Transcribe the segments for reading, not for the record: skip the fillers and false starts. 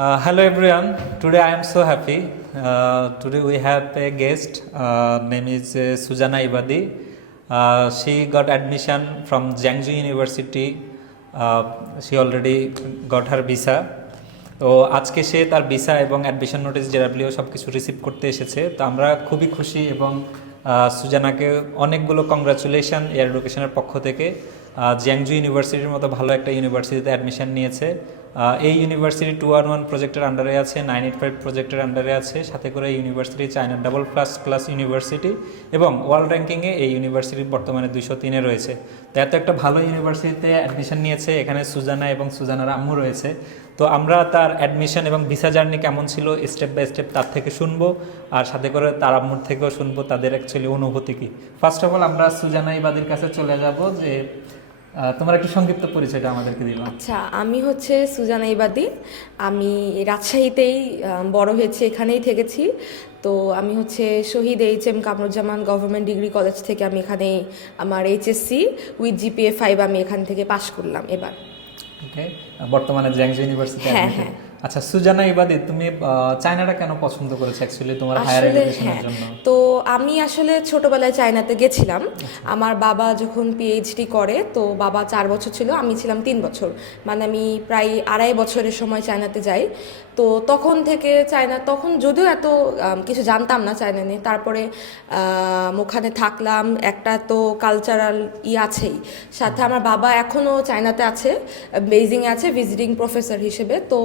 Hello everyone. Today I am so happy. Today we have a guest. Name is Sujana Ibadi. She got admission from Jiangsu University. She already got her visa. তো আজকে সে তার visa এবং admission notice JW সব কিছু receive করতে এসেছে। তো আমরা খুবই খুশি এবং সুজানাকে অনেকগুলো কংগ্রাচুলেশন এয়ার এডুকেশনের পক্ষ থেকে। জিয়াংজু ইউনিভার্সিটির মতো ভালো একটা ইউনিভার্সিটিতে অ্যাডমিশন নিয়েছে। এই ইউনিভার্সিটি 211 প্রজেক্টের আন্ডারে আছে, 985 প্রজেক্টের আন্ডারে আছে, সাথে করে ইউনিভার্সিটি চায়নার ডাবল প্লাস ক্লাস ইউনিভার্সিটি এবং ওয়ার্ল্ড র্যাঙ্কিংয়ে এই ইউনিভার্সিটি বর্তমানে 203-এ রয়েছে। তো এত একটা ভালো ইউনিভার্সিটিতে অ্যাডমিশন নিয়েছে। এখানে সুজানা এবং সুজানার আম্মু রয়েছে। তো আমরা তার অ্যাডমিশন এবং ভিসা জার্নি কেমন ছিল স্টেপ বাই স্টেপ তার থেকে শুনবো, আর সাথে করে তার আম্মুর থেকেও শুনবো তাদের অ্যাকচুয়ালি অনুভূতি কী। ফার্স্ট অফ অল আমরা সুজানা ইবাদির কাছে চলে যাব যে তোমার একটু সংক্ষিপ্ত পরিচয়টা আমাদেরকে দিলাম। আচ্ছা, আমি হচ্ছে সুজানা ইবাদি। আমি রাজশাহীতেই বড় হয়েছি, এখানেই থেকেছি। তো আমি হচ্ছে Shahid H M. Kamruzzaman government degree college থেকে আমি এখানে আমার এইচএসসি উইথ জিপিএ 5 আমি এখান থেকে পাশ করলাম এবার। ওকে, বর্তমানে জিয়াংজু ইউনিভার্সিটি। হ্যাঁ। আচ্ছা সুজানা ইবাদি, তুমি চায়নাটা কেন পছন্দ করেছো অ্যাকচুয়ালি তোমার হায়ার এডুকেশনের জন্য? তো আমি আসলে ছোটবেলায় চায়নাতে গেছিলাম। আমার বাবা যখন পিএইচডি করে, তো বাবা 4 বছর ছিল, আমি ছিলাম 3 বছর, মানে আমি প্রায় 2.5 বছরের সময় চায়নাতে যাই। তো তখন থেকে চায়না, তখন যদিও এত কিছু জানতাম না চায়না নিয়ে, তারপরে ওখানে থাকলাম। একটা তো কালচারাল আছেই, সাথে আমার বাবা এখনও চায়নাতে আছে, বেইজিংয়ে আছে ভিজিটিং প্রফেসর হিসেবে। তো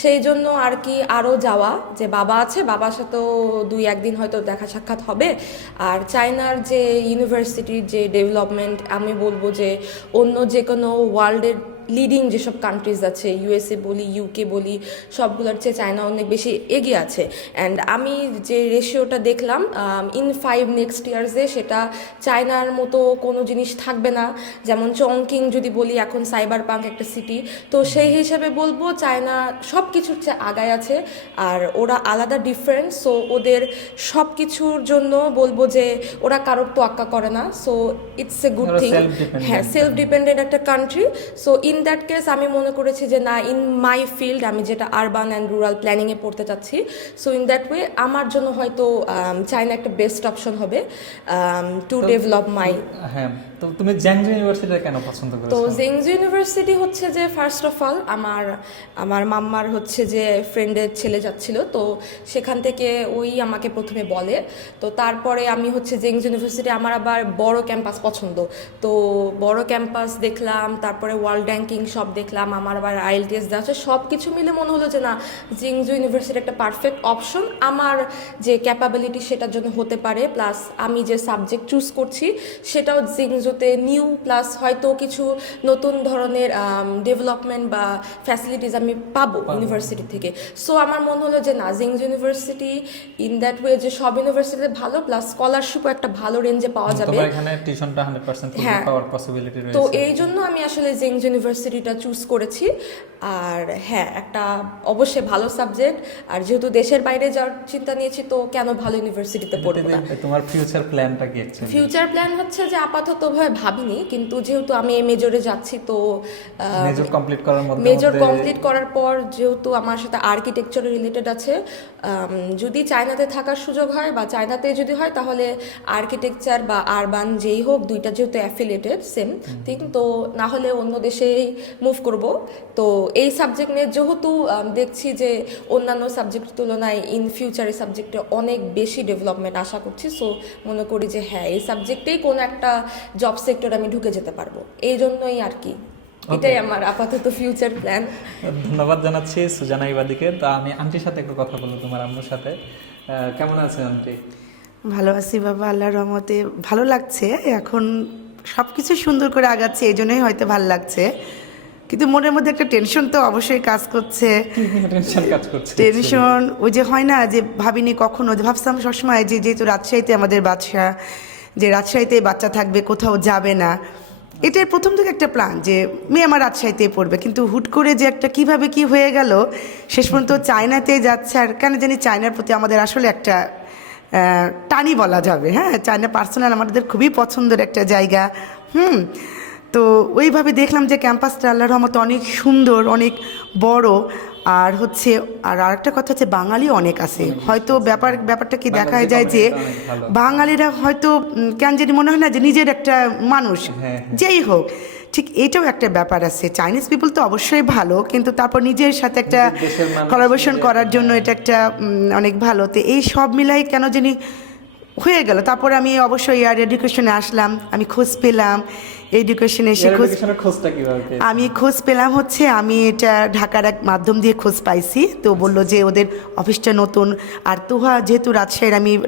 সেই জন্য আর কি আরও যাওয়া, যে বাবা আছে, বাবার সাথেও 2-1 দিন হয়তো দেখা সাক্ষাৎ হবে। আর চায়নার যে ইউনিভার্সিটির যে ডেভেলপমেন্ট, আমি বলবো যে অন্য যে কোনো ওয়ার্ল্ডের লিডিং যেসব কান্ট্রিজ আছে, ইউএসএ বলি, ইউকে বলি, সবগুলোর চেয়ে চায়না অনেক বেশি এগিয়ে আছে। অ্যান্ড আমি যে রেশিওটা দেখলাম ইন 5 নেক্সট ইয়ার্সে, সেটা চায়নার মতো কোনো জিনিস থাকবে না। যেমন চংকিং যদি বলি, এখন সাইবার পাঙ্ক একটা সিটি, তো সেই হিসাবে বলবো চায়না সব কিছুর চেয়ে আগায় আছে। আর ওরা আলাদা ডিফারেন্ট, সো ওদের সব কিছুর জন্য বলবো যে ওরা কারোর তোয়াক্কা করে না। So it's a good thing. হ্যাঁ, সেলফ ডিপেন্ডেন্ট একটা country. So in that case আমি মনে করেছি যে না, ইন মাই ফিল্ড, আমি যেটা আরবান অ্যান্ড রুরাল প্ল্যানিংয়ে পড়তে চাচ্ছি, সো ইন দ্যাট ওয়ে আমার জন্য হয়তো চায়না একটা বেস্ট অপশন হবে টু ডেভেলপ মাই। হ্যাঁ, তো তুমি জিয়াংজু ইউনিভার্সিটি কেন পছন্দ করেছো? তো জিয়াংজু ইউনিভার্সিটি হচ্ছে যে ফার্স্ট অফ অল আমার মাম্মার হচ্ছে যে ফ্রেন্ডের ছেলে যাচ্ছিল, তো সেখান থেকে ওই আমাকে প্রথমে বলে। তো তারপরে আমি হচ্ছে জিয়াংজু ইউনিভার্সিটি, আমার আবার বড় ক্যাম্পাস পছন্দ। তো বড় ক্যাম্পাস দেখলাম, তারপরে ওয়ার্ল্ড র্যাঙ্কিং সব দেখলাম, আমার আবার আইএলটিএস দেওয়া আছে, সব কিছু মিলে মনে হলো যে না, জিয়াংজু ইউনিভার্সিটি একটা পারফেক্ট অপশন আমার যে ক্যাপাবিলিটি সেটার জন্য হতে পারে। প্লাস আমি যে সাবজেক্ট চুজ করছি সেটাও জিয়াংজুতে নিউ, প্লাস হয়তো কিছু নতুন ধরনের ডেভেলপমেন্ট বা ফ্যাসিলিটিস আমি পাবো ইউনিভার্সিটি থেকে। সো আমার মনে হলো যে না, জিয়াংজু ইউনিভার্সিটি ইন দ্যাট ওয়ে যে সব ইউনিভার্সিটিতে ভালো, প্লাস স্কলারশিপও একটা ভালো রেঞ্জে পাওয়া যাবে। তোমার এখানে টিউশনটা 100% পাওয়ার পসিবিলিটি রয়েছে। তো এই জন্য আমি আসলে জিয়াংজু ইউনিভার্সিটিটা চুজ করেছি। আর হ্যাঁ, একটা অবশ্যই ভালো সাবজেক্ট, আর যেহেতু দেশের বাইরে যাওয়ার চিন্তা নিয়েছি, তো কেন ভালো ইউনিভার্সিটিতে পড়বো না। তোমার ফিউচার প্ল্যানটা কি? ফিউচার প্ল্যান হচ্ছে যে আপাতত ভাবিনি, কিন্তু যেহেতু আমি এই মেজরে যাচ্ছি, তো মেজর কমপ্লিট করার পর যেহেতু আমার সাথে আর্কিটেকচার রিলেটেড আছে, যদি চায়নাতে থাকার সুযোগ হয় বা চায়নাতে যদি হয়, তাহলে আর্কিটেকচার বা আরবান যেই হোক, দুইটা যেহেতু অ্যাফিলিয়েটেড সেম থিং, তো না হলে অন্য দেশেই মুভ করব। তো এই সাবজেক্ট নিয়ে যেহেতু দেখছি যে অন্যান্য সাবজেক্টের তুলনায় ইন ফিউচার এই সাবজেক্টে অনেক বেশি ডেভেলপমেন্ট আশা করছি। সো মনে করি যে হ্যাঁ, এই সাবজেক্টেই কোনো একটা জব সেক্টর আমি ঢুকে যেতে পারবো, এই জন্যই আর কি। এটাই আমার আপাতত ফিউচার প্ল্যান। ধন্যবাদ জানাচ্ছি সুজানা ইবাদিকে। তো আমি আন্টির সাথে একটু কথা বলবো, তোমার আম্মুর সাথে। কেমন আছেন আন্টি? ভালো আছি বাবা, আল্লাহর রহমতে ভালো লাগছে। এখন সব কিছু সুন্দর করে আগাচ্ছে, এই জন্যই হয়তো ভালো লাগছে, কিন্তু মনের মধ্যে একটা টেনশন তো অবশ্যই কাজ করছে। টেনশন ওই যে হয় না, যে ভাবিনি কখনো, ভাবতাম সবসময় যে যেহেতু রাজশাহীতে আমাদের বাচ্চা, যে রাজশাহীতে বাচ্চা থাকবে, কোথাও যাবে না, এটাই প্রথম থেকে একটা প্ল্যান যে মেয়ে আমার রাজশাহীতেই পড়বে। কিন্তু হুট করে যে একটা কিভাবে কি হয়ে গেল, শেষ পর্যন্ত চায়নাতে যাচ্ছে। আর কেন জানি চায়নার প্রতি আমাদের আসলে একটা টানি বলা যাবে। হ্যাঁ, চায়না পার্সোনাল আমাদের খুবই পছন্দের একটা জায়গা। তো ওইভাবে দেখলাম যে ক্যাম্পাসটা আল্লাহর রহমতে অনেক সুন্দর, অনেক বড়। আর হচ্ছে আর আরেকটা কথা হচ্ছে বাঙালি অনেক আছে, হয়তো ব্যাপারটা কি দেখা যায় যে বাঙালিরা হয়তো কেন জানি মনে হয় না যে নিজের একটা মানুষ, যেই হোক, ঠিক এটাও একটা ব্যাপার আছে। চাইনিজ পিপল তো অবশ্যই ভালো, কিন্তু তারপর নিজের সাথে একটা কোলাবোরেশন করার জন্য এটা একটা অনেক ভালো। তো এই সব মিলাই কেন জানি হয়ে গেল। তারপরে আমি অবশ্যই এয়ার এডুকেশনে আসলাম, আমি খোঁজ পেলাম এডুকেশনে এসে খোঁজটা কিভাবে পেয়েছেন? আমি খোঁজ পেলাম হচ্ছে আমি এটা ঢাকার এক মাধ্যম দিয়ে খোঁজ পাইছি। তো বললো যে ওদের অফিসটা নতুন, আর তোহা যেহেতু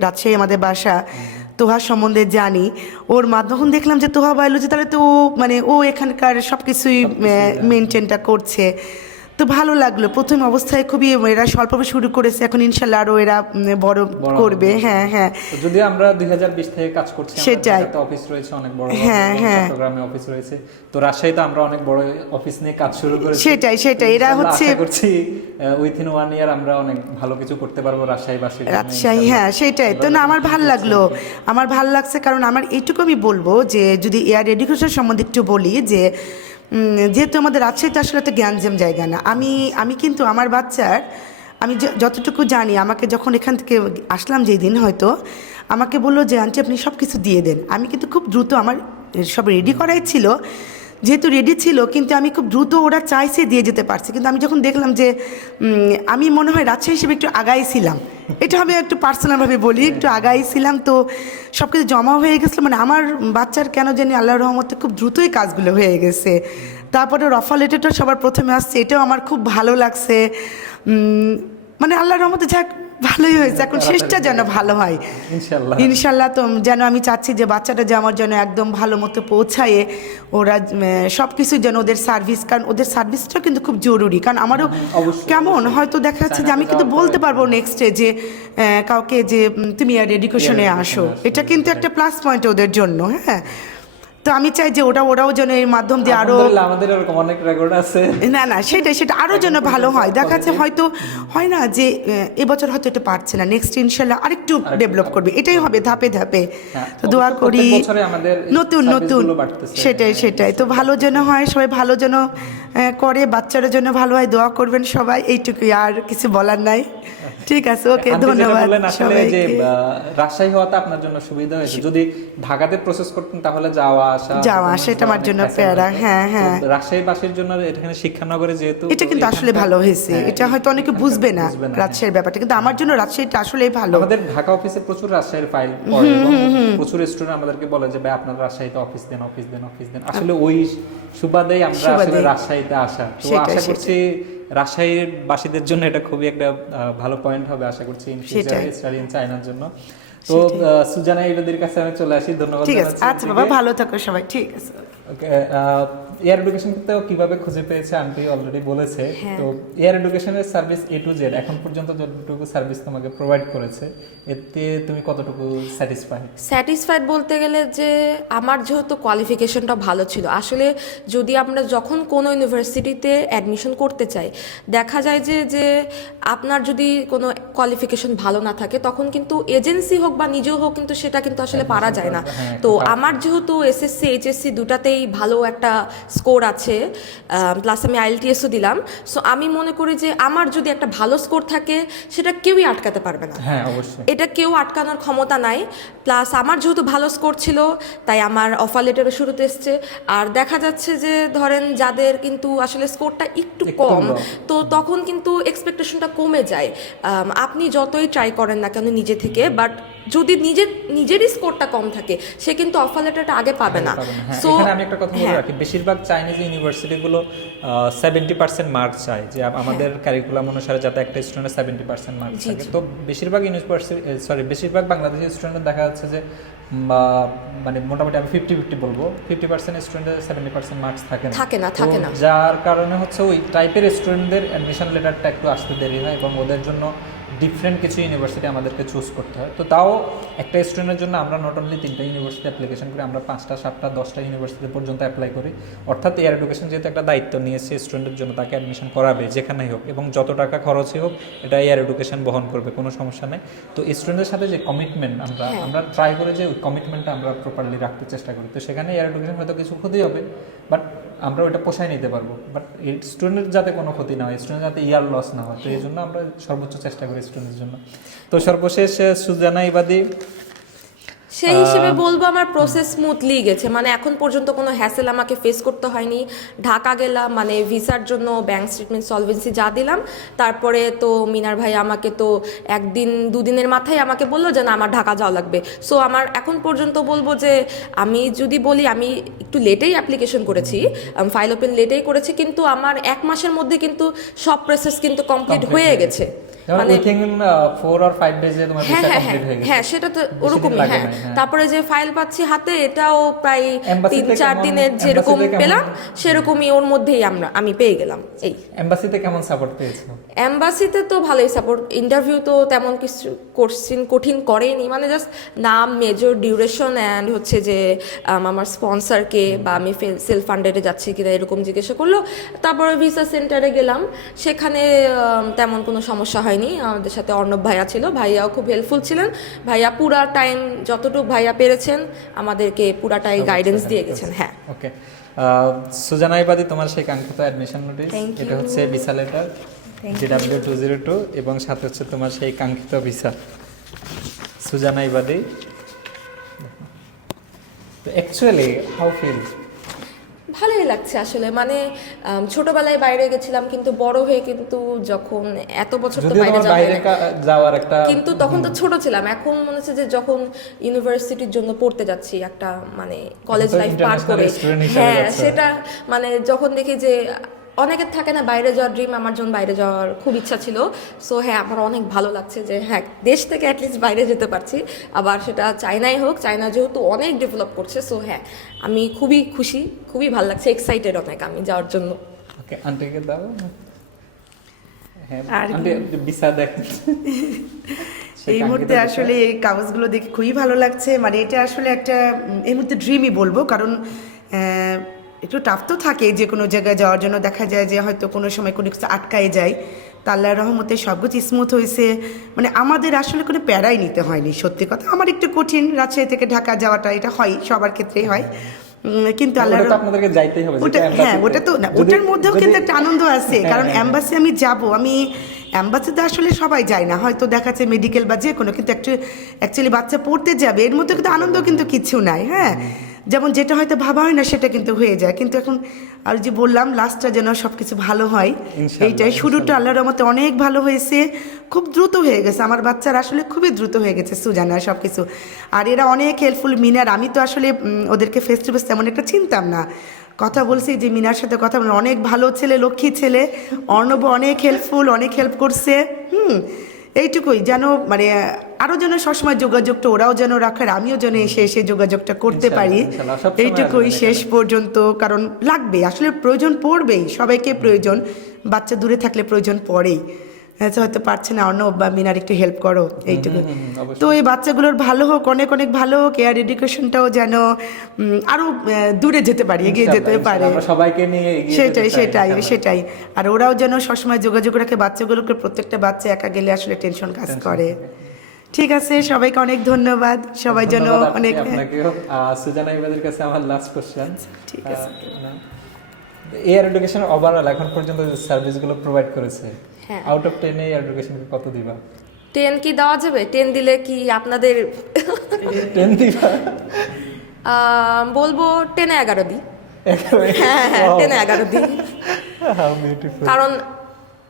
রাজশাহী আমাদের বাসা, তোহা সম্বন্ধে জানি, ওর মাধ্যম দেখলাম যে তোহা বায়োলজি, তাহলে তো মানে ও এখানকার সব কিছুই মেনটেনটা করছে। তো ভালো লাগলো। প্রথম অবস্থায় খুবই এরা স্বল্পভাবে শুরু করেছে, এখন ইনশাল্লাহ আরও এরা বড় করবে। হ্যাঁ হ্যাঁ, যদি আমরা 2020 থেকে কাজ করছি, সেটাই, অফিস রয়েছে অনেক বড়, হ্যাঁ হ্যাঁ, চট্টগ্রামে অফিস রয়েছে, তো রাজশাহীতে আমরা অনেক বড় অফিস নিয়ে কাজ শুরু করেছি। সেটাই এরা হচ্ছে আশা করছি উইথিন 1 ইয়ার আমরা অনেক ভালো কিছু করতে পারবো রাজশাহীবাসীর জন্য। রাজশাহী, হ্যাঁ সেটাই তো। না, আমার ভাল লাগলো, আমার ভাল লাগছে, কারণ আমার এইটুকু আমি বলবো যে যদি এয়ার এডুকেশন সম্বন্ধে একটু বলি যে যেহেতু আমাদের রাজশাহীতে আসলে একটা জ্ঞানজাম জায়গা না, আমি কিন্তু আমার বাচ্চার আমি যতটুকু জানি, আমাকে যখন এখান থেকে আসলাম যেই দিন, হয়তো আমাকে বললো যে আন্টি আপনি সব কিছু দিয়ে দেন। আমি কিন্তু খুব দ্রুত, আমার সব রেডি করাই ছিল, যেহেতু রেডি ছিল, কিন্তু আমি খুব দ্রুত ওরা চাইছে দিয়ে যেতে পারছি। কিন্তু আমি যখন দেখলাম যে আমি মনে হয় রাজশাহী হিসেবে একটু আগাই ছিলাম, এটা আমি একটু পার্সোনালভাবে বলি, একটু আগাই ছিলাম, তো সব কিছু জমা হয়ে গেছিলো। মানে আমার বাচ্চার কেন জানি আল্লাহর রহমতে খুব দ্রুতই কাজগুলো হয়ে গেছে। তারপরে অফার লেটারটা সবার প্রথমে আসছে, এটাও আমার খুব ভালো লাগছে। মানে আল্লাহর রহমতে যাক ভালোই হয়েছে, এখন শেষটা যেন ভালো হয় ইনশাল্লাহ। তো যেন আমি চাচ্ছি যে বাচ্চাটা যে আমার যেন একদম ভালো মতো পৌঁছায়, ওরা সব কিছু যেন ওদের সার্ভিস, কারণ ওদের সার্ভিসটা কিন্তু খুব জরুরি। কারণ আমারও কেমন হয়তো দেখা যাচ্ছে যে আমি কিন্তু বলতে পারবো নেক্সটে যে কাউকে যে তুমি আর এডুকেশনে আসো, এটা কিন্তু একটা প্লাস পয়েন্ট ওদের জন্য। হ্যাঁ, তো আমি চাই যে ওরাও যেন এই মাধ্যম দিয়ে আরো, আমাদের এরকম অনেক রেকর্ড আছে, না সেটা আরো যেন ভালো হয়। দেখা যাচ্ছে হয়তো হয় না যে এবছর হয়তো এটা পারছে না, নেক্সট ইনশাল্লাহ আরেকটু ডেভেলপ করবে, এটাই হবে ধাপে ধাপে। তো দোয়া করি নতুন সেটাই তো ভালো যেন হয়, সবাই ভালো যেন করে, বাচ্চারা যেন ভালো হয়, দোয়া করবেন সবাই, এইটুকুই, আর কিছু বলার নাই। ঠিক আছে, ওকে, ধন্যবাদ সবাইকে। রাজশাহী হওয়াতে আপনার জন্য সুবিধা হয়েছে, যদি ঢাকাতে প্রসেস করতেন তাহলে যাওয়া আসা সেটা আমার জন্য প্যারা। হ্যাঁ হ্যাঁ, রাজশাহীবাসীর জন্য এখানে শিক্ষানগরে যেহেতু এটা কিন্তু আসলে ভালো হয়েছে। এটা হয়তো অনেকে বুঝবে না রাজশাহীর ব্যাপারটা, কিন্তু আমার জন্য রাজশাহীটা আসলেই ভালো। আমাদের ঢাকা অফিসে প্রচুর রাজশাহীর ফাইল পড়ে এবং প্রচুর স্টুডেন্ট আমাদেরকে বলে যে ভাই আপনারা রাজশাহীতে অফিস দেন। আসলে ওই সুবাদেই আমরা আসলে রাজশাহীতে আসা। তো আশা করছি রাজশাহীর বাসীদের জন্য এটা খুবই একটা ভালো পয়েন্ট হবে, আশা করছি ইন ফিউচার স্টাডি ইন চায়নার জন্য। তো সুজানা ইবাদির কাছে আমি চলে আসি, ধন্যবাদ। ঠিক আছে, আচ্ছা বাবা, ভালো থাকো সবাই। ঠিক আছে, ওকে। এয়ার এডুকেশন করতেও কিভাবে খুঁজে পেয়েছে আন্টি অলরেডি বলেছে। তো এয়ার এডুকেশনের সার্ভিস A to Z এখন পর্যন্ত যতটুকু সার্ভিস তোমাকে প্রোভাইড করেছে, এতে তুমি কতটুকু স্যাটিসফাইড বলতে গেলে যে আমার যেহেতু কোয়ালিফিকেশনটা ভালো ছিল, আসলে যদি আমরা যখন কোনো ইউনিভার্সিটিতে অ্যাডমিশন করতে চাই, দেখা যায় যে আপনার যদি কোনো কোয়ালিফিকেশন ভালো না থাকে, তখন কিন্তু এজেন্সি হোক বা নিজেও হোক, কিন্তু সেটা কিন্তু আসলে পারা যায় না। তো আমার যেহেতু SSC HSC দুটাতেই ভালো একটা স্কোর আছে, প্লাস আমি IELTS-ও দিলাম, সো আমি মনে করি যে আমার যদি একটা ভালো স্কোর থাকে, সেটা কেউই আটকাতে পারবে না। হ্যাঁ, অবশ্যই, এটা কেউ আটকানোর ক্ষমতা নাই। প্লাস আমার যেহেতু ভালো স্কোর ছিল, তাই আমার অফার লেটারও শুরুতে এসছে। আর দেখা যাচ্ছে যে ধরেন যাদের কিন্তু আসলে স্কোরটা একটু কম, তো তখন কিন্তু এক্সপেকটেশনটা কমে যায়। আপনি যতই ট্রাই করেন না কেন নিজে থেকে, বাট যদি নিজেরই স্কোরটা কম থাকে, সে কিন্তু অফার লেটারটা আগে পাবে না। সো এখানে আমি একটা কথা বলে রাখি, বেশিরভাগ চাইনিজ ইউনিভার্সিটিগুলো 70% মার্ক চায়, যে আমাদের কারিকুলাম অনুসারে যাতে একটা স্টুডেন্টের 70% মার্ক থাকে। তো বেশিরভাগ বেশিরভাগ বাংলাদেশি স্টুডেন্ট দেখা যাচ্ছে যে মানে মোটামুটি আমি 50-50 বলবো, 50% স্টুডেন্টের 70% মার্কস থাকে না, যার কারণে হচ্ছে ওই টাইপের স্টুডেন্টদের অ্যাডমিশন লেটারটা একটু আসতে দেরি হয় এবং ওদের জন্য ডিফারেন্ট কিছু ইউনিভার্সিটি আমাদেরকে চুজ করতে হয়। তো তাও একটা স্টুডেন্টের জন্য আমরা নট অনলি 3টা ইউনিভার্সিটি অ্যাপ্লিকেশন করি, আমরা 5টা 7টা 10টা ইউনিভার্সিটি পর্যন্ত অ্যাপ্লাই করি। অর্থাৎ এয়ার এডুকেশন যেহেতু একটা দায়িত্ব নিয়েছে স্টুডেন্টের জন্য, তাকে অ্যাডমিশন করাবে যেখানেই হোক, এবং যত টাকা খরচই হোক এটা এয়ার এডুকেশন বহন করবে, কোনো সমস্যা নেই। তো স্টুডেন্টের সাথে যে কমিটমেন্ট আমরা ট্রাই করি যে ওই কমিটমেন্টটা আমরা প্রপারলি রাখতে চেষ্টা করি। তো সেখানে এয়ার এডুকেশন হয়তো কিছু ক্ষতি হবে, বাট আমরা ওইটা পোষায় নিতে পারবো, বাট স্টুডেন্টের যাতে কোনো ক্ষতি না হয়, স্টুডেন্ট যাতে ইয়ার লস না হয়, তো এই জন্য আমরা সর্বোচ্চ চেষ্টা করি স্টুডেন্টের জন্য। তো সর্বশেষ সুজানা ইবাদি, সেই হিসেবে বলবো আমার প্রসেস স্মুথলি গেছে, মানে এখন পর্যন্ত কোনো হ্যাসেল আমাকে ফেস করতে হয়নি। ঢাকা গেলাম, মানে ভিসার জন্য ব্যাংক স্টেটমেন্ট সলভেন্সি যা দিলাম, তারপরে তো মিনার ভাই আমাকে তো একদিন দুদিনের মাথায় আমাকে বললো যে না আমার ঢাকা যাওয়া লাগবে। সো আমার এখন পর্যন্ত বলবো যে আমি যদি বলি আমি একটু লেটেই অ্যাপ্লিকেশন করেছি, ফাইল ওপেন লেটেই করেছি, কিন্তু আমার 1 মাসের মধ্যে কিন্তু সব প্রসেস কিন্তু কমপ্লিট হয়ে গেছে। মানে উইথিন 4 or 5 ডেজে তোমার হ্যাঁ ভিসা হ্যাঁ কমপ্লিট হয়ে গেছে। হ্যাঁ, সেটা তো বেশি দিন ওরকমই। লাগে হ্যাঁ, নাই, হ্যাঁ। তারপরে যে ফাইল পাচ্ছি হাতে, এটাও প্রায় Embassy-তে 3-4 কেমন- দিনের যেরকম Embassy-তে কেমন- পেলাম সেরকমই ওর মধ্যেই আমি পেয়ে গেলাম। এই এমবাসিতে কেমন সাপোর্ট পেয়েছো? এম্বাসিতে তো ভালোই সাপোর্ট, ইন্টারভিউ তো তেমন কিছু কোশ্চিন কঠিন করেনি, মানে জাস্ট নাম, মেজর, ডিউরেশন অ্যান্ড হচ্ছে যে আমার স্পন্সরকে বা আমি সেলফ ফান্ডেডে যাচ্ছি কিনা এরকম জিজ্ঞাসা করলো। তারপরে ভিসা সেন্টারে গেলাম, সেখানে তেমন কোনো সমস্যা হয়নি। আমাদের সাথে অর্ণব ভাইয়া ছিল, ভাইয়াও খুব হেল্পফুল ছিলেন। ভাইয়া পুরা টাইম যতটুকু ভাইয়া পেরেছেন আমাদেরকে পুরাটাই গাইডেন্স দিয়ে গেছেন। হ্যাঁ, ওকে। সুজানা ইবাদি, তোমার সেই কাঙ্ক্ষিত অ্যাডমিশন নোটিশ, Thank এটা you. হচ্ছে ভিসা লেটার GW202 এবং সাথে হচ্ছে তোমার সেই কাঙ্ক্ষিত ভিসা। সুজানা ইবাদি, তো অ্যাকচুয়ালি হাউ ফিল? ভালোই লাগছে আসলে, মানে ছোটবেলায় বাইরে গেছিলাম, কিন্তু বড় হয়ে কিন্তু যখন এত বছর তো যদিও বাইরে তোমার যাওয়া বাইরে হয় না। যাওয়ার একটা, কিন্তু তখন তো ছোট ছিলাম। এখন মনে হচ্ছে যে যখন ইউনিভার্সিটির জন্য পড়তে যাচ্ছি, একটা মানে কলেজ তো লাইফ পার international করে, student হিসেবে হ্যাঁ যাচ্ছ। সেটা মানে যখন দেখি যে অনেকের থাকে না বাইরে যাওয়ার ড্রিম, আমার জন্য বাইরে যাওয়ার খুব ইচ্ছা ছিল। সো হ্যাঁ, আমার অনেক ভালো লাগছে যে হ্যাঁ দেশ থেকে অ্যাটলিস্ট বাইরে যেতে পারছি, আবার সেটা চায়নাই হোক। চায়না যেহেতু অনেক ডেভেলপ করছে, সো হ্যাঁ আমি খুবই খুশি, খুবই ভালো লাগছে, এক্সাইটেড অনেক আমি যাওয়ার জন্য। ওকে, আন্টিকে দাও। হ্যাঁ, আর আন্টি ভিসা দেখ। এই মুহূর্তে আসলে এই কাগজগুলো দেখে খুবই ভালো লাগছে। মানে এটা আসলে একটা এই মুহূর্তে ড্রিমই বলবো, কারণ একটু টাফ তো থাকে যে কোনো জায়গায় যাওয়ার জন্য। দেখা যায় যে হয়তো কোনো সময় কোনো কিছু আটকায় যায়, তা আল্লাহর রহমতে সব কিছু স্মুথ হয়েছে। মানে আমাদের আসলে কোনো প্যারাই নিতে হয়নি, সত্যি কথা। আমার একটু কঠিন রাজশাহী থেকে ঢাকা যাওয়াটা, এটা হয় সবার ক্ষেত্রেই হয়, কিন্তু আল্লাহর ওটা তো আপনাদেরকে যাইতেই হবে, ওটা, যেটা হ্যাঁ embassy-তে। ওটা তো না, যদি- ওটার মধ্যেও যদি- কিন্তু একটা আনন্দ আছে, হ্যাঁ, কারণ হ্যাঁ, অ্যাম্বাসি আমি যাব, আমি অ্যাম্বাসিতে আসলে সবাই যায় না, হয়তো দেখা যাচ্ছে মেডিকেল বা যে কোনো, কিন্তু অ্যাকচুয়ালি বাচ্চা পড়তে যাবে, এর মধ্যে কিন্তু আনন্দ কিন্তু কিছু নাই। হ্যাঁ, যেমন যেটা হয়তো ভাবা হয় না সেটা কিন্তু হয়ে যায়। কিন্তু এখন আর যে বললাম লাস্টটা যেন সব কিছু ভালো হয়, ইনশাআল্লাহ, এইটাই। শুরুটা আল্লাহর রহমতে অনেক ভালো হয়েছে, খুব দ্রুত হয়ে গেছে। আমার বাচ্চারা আসলে খুবই দ্রুত হয়ে গেছে, সুজানা সব কিছু। আর এরা অনেক হেল্পফুল। মিনার, আমি তো আসলে ওদেরকে ফেস টু ফেস তেমন একটা চিনতাম না, কথা বলছি যে মিনার সাথে কথা বলে, অনেক ভালো ছেলে, লক্ষ্মী ছেলে। অর্ণব অনেক হেল্পফুল, অনেক হেল্প করছে। এইটুকুই যেন মানে আরও যেন সবসময় যোগাযোগটা ওরাও যেন রাখার, আমিও যেন এসে এসে যোগাযোগটা করতে পারি, ইনশাআল্লাহ, সবসময় এইটুকুই আসবেন শেষ পর্যন্ত। কারণ লাগবে আসলে, প্রয়োজন পড়বেই, সবাইকে প্রয়োজন। বাচ্চা দূরে থাকলে প্রয়োজন পড়েই। আচ্ছা, হয়তো পারছে না অর্ণব বা মিনার, একটু হেল্প করো, এইটুকু। অবশ্যই। তো এই বাচ্চাগুলোর ভালো হোক, অনেক অনেক ভালো হোক, এয়ার এডুকেশনটাও যেন আরও দূরে যেতে পারি, এগিয়ে যেতে ইনশাআল্লাহ, পারে। আমরা সবাইকে নিয়ে এগিয়ে যেতে সেটাই চাই, সেটাই ইনশাআল্লাহ। সেটাই। আর ওরাও যেন সবসময় যোগাযোগ রাখে বাচ্চাগুলোকে। প্রত্যেকটা বাচ্চা একা গেলে আসলে টেনশন কাজ করে। ঠিক আছে, সবাইকে অনেক ধন্যবাদ, সবাই যেন ধন্যবাদ অনেক আপনাকেও। সুজানা ইবাদির কাছে আমার লাস্ট কোশ্চেন, ঠিক আছে। এয়ার এডুকেশন ওভারঅল এখন পর্যন্ত যে সার্ভিসগুলো প্রোভাইড করেছে, হ্যাঁ। আউট অফ 10 এয়ার এডুকেশনকে কত দিবা? 10 কি দেওয়া যাবে? 10 দিলে কি আপনাদের 10 দিবা? বলবো 10-এ 11 দিই। হ্যাঁ হ্যাঁ, 10-এ 11 দিই, হাউ বিউটিফুল। কারণ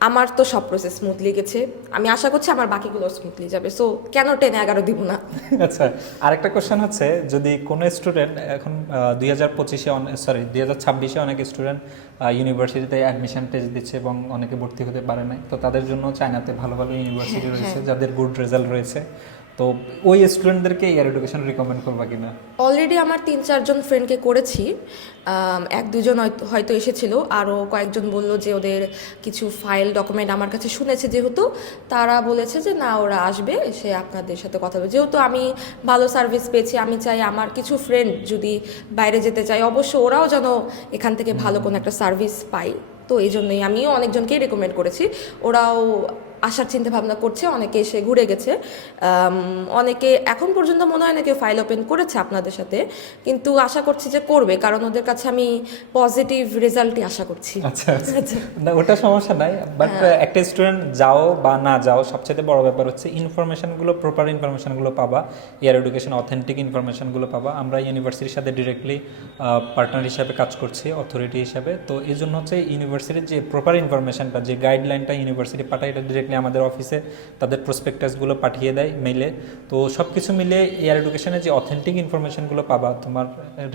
আমার তো সব প্রসেস স্মুথলি গেছে, আমি আশা করছি আমার বাকিগুলো স্মুথলি যাবে। সো কেন 10-এ 11 দিব না? আচ্ছা, আরেকটা কোশ্চেন হচ্ছে, যদি কোনো স্টুডেন্ট এখন 2026-এ অনেক স্টুডেন্ট ইউনিভার্সিটিতে অ্যাডমিশন টেস্ট দিচ্ছে এবং অনেকে ভর্তি হতে পারে না, তো তাদের জন্য চায়নাতে ভালো ভালো ইউনিভার্সিটি রয়েছে যাদের গুড রেজাল্ট রয়েছে, তো ওই স্টুডেন্টদেরকে এয়ার এডুকেশন রিকমেন্ড করবা কিনা? অলরেডি আমার 3-4 জন ফ্রেন্ডকে করেছি, 1-2 জন হয়তো এসেছিল, আরও কয়েকজন বললো যে ওদের কিছু ফাইল ডকুমেন্ট আমার কাছে শুনেছে, যেহেতু তারা বলেছে যে না ওরা আসবে, সে আপনাদের সাথে কথা বলবে। যেহেতু আমি ভালো সার্ভিস পেয়েছি, আমি চাই আমার কিছু ফ্রেন্ড যদি বাইরে যেতে চাই, অবশ্য ওরাও যেন এখান থেকে ভালো কোনো একটা সার্ভিস পায়। তো এই জন্যই আমিও অনেকজনকেই রেকমেন্ড করেছি, ওরাও আসার চিন্তা ভাবনা করছে, অনেকে এসে ঘুরে গেছে, অনেকে এখন পর্যন্ত মনে হয় না কেউ ফাইল ওপেন করেছে আপনাদের সাথে, কিন্তু আশা করছি যে করবে, কারণ ওদের কাছে আমি পজিটিভ রেজাল্টই আশা করছি। আচ্ছা না ওটা সমস্যা নাই, বাট একটা স্টুডেন্ট যাও বা না যাও সবচেয়ে বড় ব্যাপার হচ্ছে ইনফরমেশনগুলো, প্রপার ইনফরমেশনগুলো পাবা, এয়ার এডুকেশন অথেন্টিক ইনফরমেশনগুলো পাবা। আমরা ইউনিভার্সিটির সাথে ডিরেক্টলি পার্টনার হিসাবে কাজ করছি, অথরিটি হিসাবে। তো এই জন্য হচ্ছে ইউনিভার্সিটির যে প্রপার ইনফরমেশনটা, যে গাইডলাইনটা ইউনিভার্সিটি পাঠায়, এটা ডিরেক্টলি আমাদের অফিসে তাদের প্রসপেক্টাসগুলো পাঠিয়ে দেয় মেইলে। তো সব কিছু মিলে এয়ার এডুকেশনের যে অথেন্টিক ইনফরমেশনগুলো পাবা, তোমার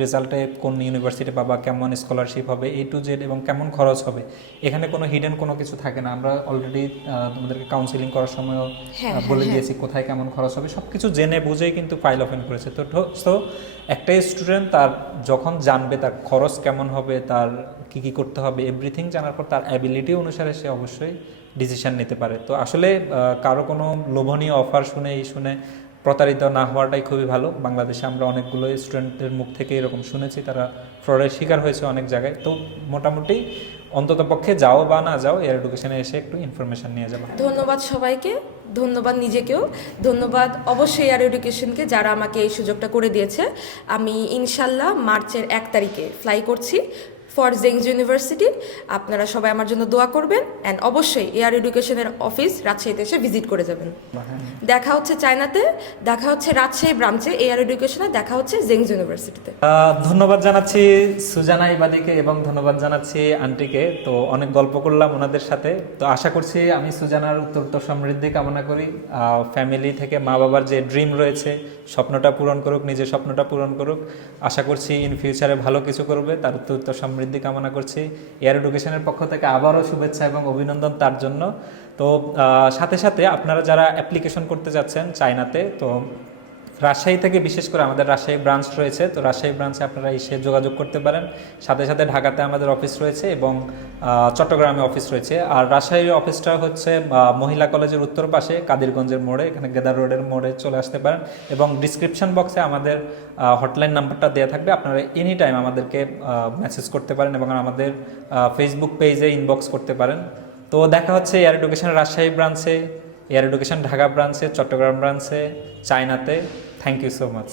রেজাল্টে কোন ইউনিভার্সিটি পাবা, কেমন স্কলারশিপ হবে, A to Z, এবং কেমন খরচ হবে, এখানে কোনো হিডেন কোনো কিছু থাকে না। আমরা অলরেডি তোমাদেরকে কাউন্সিলিং করার সময়ও বলে দিয়েছি কোথায় কেমন খরচ হবে, সব কিছু জেনে বুঝেই কিন্তু ফাইল ওপেন করেছে। তো একটা স্টুডেন্ট তার যখন জানবে তার খরচ কেমন হবে, তার কি কি করতে হবে, এভরিথিং জানার পর তার অ্যাবিলিটি অনুসারে সে অবশ্যই ডিসিশন নিতে পারে। তো আসলে কারো কোনো লোভনীয় অফার শুনে প্রতারিত না হওয়াটাই খুবই ভালো। বাংলাদেশে আমরা অনেকগুলো স্টুডেন্টদের মুখ থেকে এরকম শুনেছি, তারা ফ্রডের শিকার হয়েছে অনেক জায়গায়। তো মোটামুটি অন্তত পক্ষে যাও বা না যাও, এয়ার এডুকেশনে এসে একটু ইনফরমেশন নিয়ে যাবো। ধন্যবাদ সবাইকে, ধন্যবাদ নিজেকেও, ধন্যবাদ অবশ্যই এয়ার এডুকেশনকে যারা আমাকে এই সুযোগটা করে দিয়েছে। আমি ইনশাল্লাহ মার্চের 1 তারিখে ফ্লাই করছি ফর জেংজু ইউনিভার্সিটি। আপনারা সবাই আমার জন্য দোয়া করবেন, অ্যান্ড অবশ্যই এয়ার এডুকেশনের অফিস রাজশাহীতে এসে ভিজিট করে যাবেন। দেখা হচ্ছে চায়নাতে, দেখা হচ্ছে রাজশাহী ব্রাঞ্চে এয়ার এডুকেশনে, দেখা হচ্ছে জেংজু ইউনিভার্সিটিতে। ধন্যবাদ জানাচ্ছি সুজানা ইবাদিকে এবং ধন্যবাদ জানাচ্ছি আন্টিকে। তো অনেক গল্প করলাম ওনাদের সাথে। তো আশা করছি, আমি সুজানার উত্তরোত্তর সমৃদ্ধি কামনা করি। ফ্যামিলি থেকে মা বাবার যে ড্রিম রয়েছে, স্বপ্নটা পূরণ করুক, নিজের স্বপ্নটা পূরণ করুক। আশা করছি ইন ফিউচারে ভালো কিছু করবে, তার উত্তরোত্তর সমৃদ্ধি কামনা করছি। এয়ার এডুকেশনের পক্ষ থেকে আবারও শুভেচ্ছা এবং অভিনন্দন তার জন্য। তো সাথে সাথে আপনারা যারা অ্যাপ্লিকেশন করতে যাচ্ছেন চায়নাতে, তো রাজশাহী থেকে বিশেষ করে আমাদের রাজশাহী ব্রাঞ্চ রয়েছে, তো রাজশাহী ব্রাঞ্চে আপনারা এসে যোগাযোগ করতে পারেন। সাথে সাথে ঢাকাতে আমাদের অফিস রয়েছে এবং চট্টগ্রামে অফিস রয়েছে। আর রাজশাহীর অফিসটা হচ্ছে মহিলা কলেজের উত্তর পাশে কাদিরগঞ্জের মোড়ে, এখানে গেদার রোডের মোড়ে চলে আসতে পারেন। এবং ডিসক্রিপশন বক্সে আমাদের হটলাইন নাম্বারটা দেওয়া থাকবে, আপনারা এনি টাইম আমাদেরকে মেসেজ করতে পারেন এবং আমাদের ফেসবুক পেজে ইনবক্স করতে পারেন। তো দেখা হচ্ছে এয়ার এডুকেশন রাজশাহী ব্রাঞ্চে, এয়ার এডুকেশন ঢাকা ব্রাঞ্চে, চট্টগ্রাম ব্রাঞ্চে, চায়নাতে। Thank you so much.